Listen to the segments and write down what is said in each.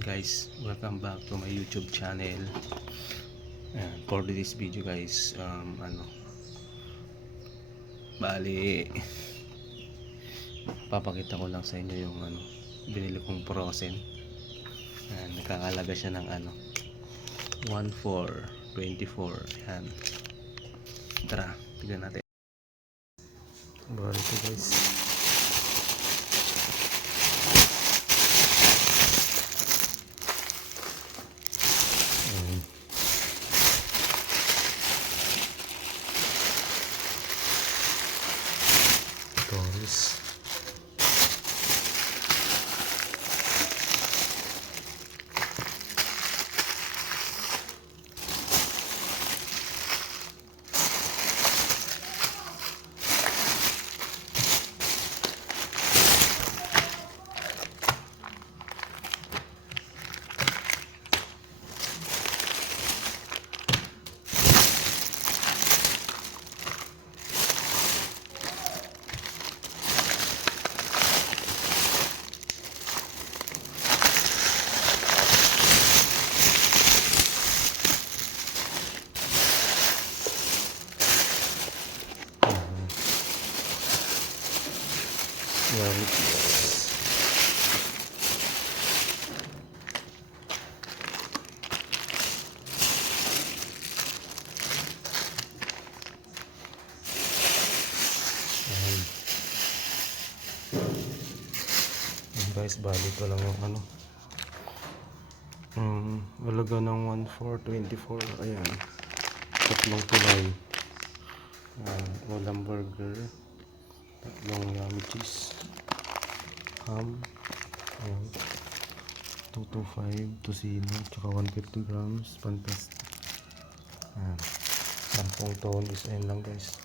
Guys, welcome back to my YouTube channel. Ayan, for this video guys, bali papakita ko lang sa inyo yung binili kong frozen. Ayan, nagkakalaga siya ng 1,424. Ayan, tara, tignan natin. Bali ito guys, Tories. Guys, bali ko lang yung halaga ng 1,424. Ayan, tatlong tulay, walang burger, tatlong yummy cheese, ham, ayan, 225 tocino, tsaka 150 grams fantastic. Ayan, 10 tonis. Ayan lang guys.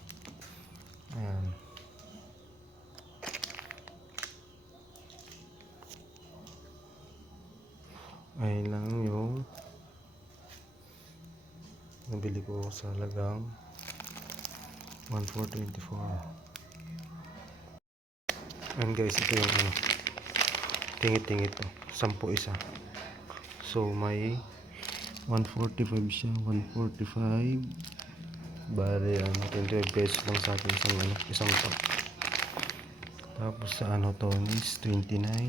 Ayan, ayun lang yung nabili ko sa halagang 1,424. And guys, ito yung tingit-tingit to, 10 isa. So may 145 siya, 145 bali 25 pesos lang sa atin isang pack. Tapos sa tonis 29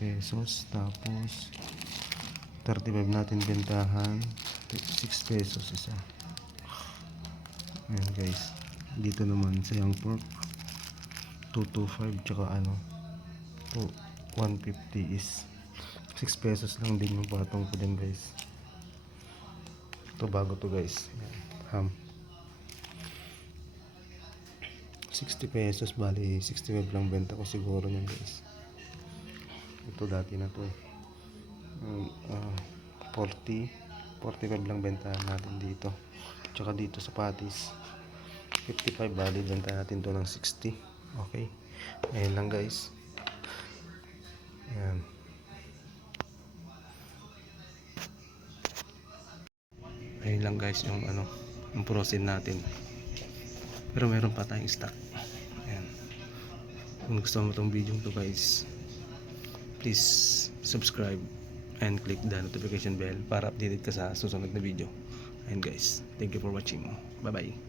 pesos. Tapos 35 natin bentahan, 6 pesos isa. Ayan guys, dito naman sa yung pork 225 tsaka 150 is 6 pesos lang din yung patong ko din guys. Ito bago to guys. Ayan, ham 60 pesos, bali 65 lang benta ko siguro nyan guys. Ito dati na to 45 lang bentahan natin dito. Tsaka dito sa patis 55, bali benta natin to ng 60. Okay, ayun lang guys. Ayan, ayun lang guys yung yung frozen natin, pero meron pa tayong stock. Ayan, kung gusto mo itong video to guys, please subscribe and click the notification bell para updated ka sa susunod na video. And guys, thank you for watching. Bye bye.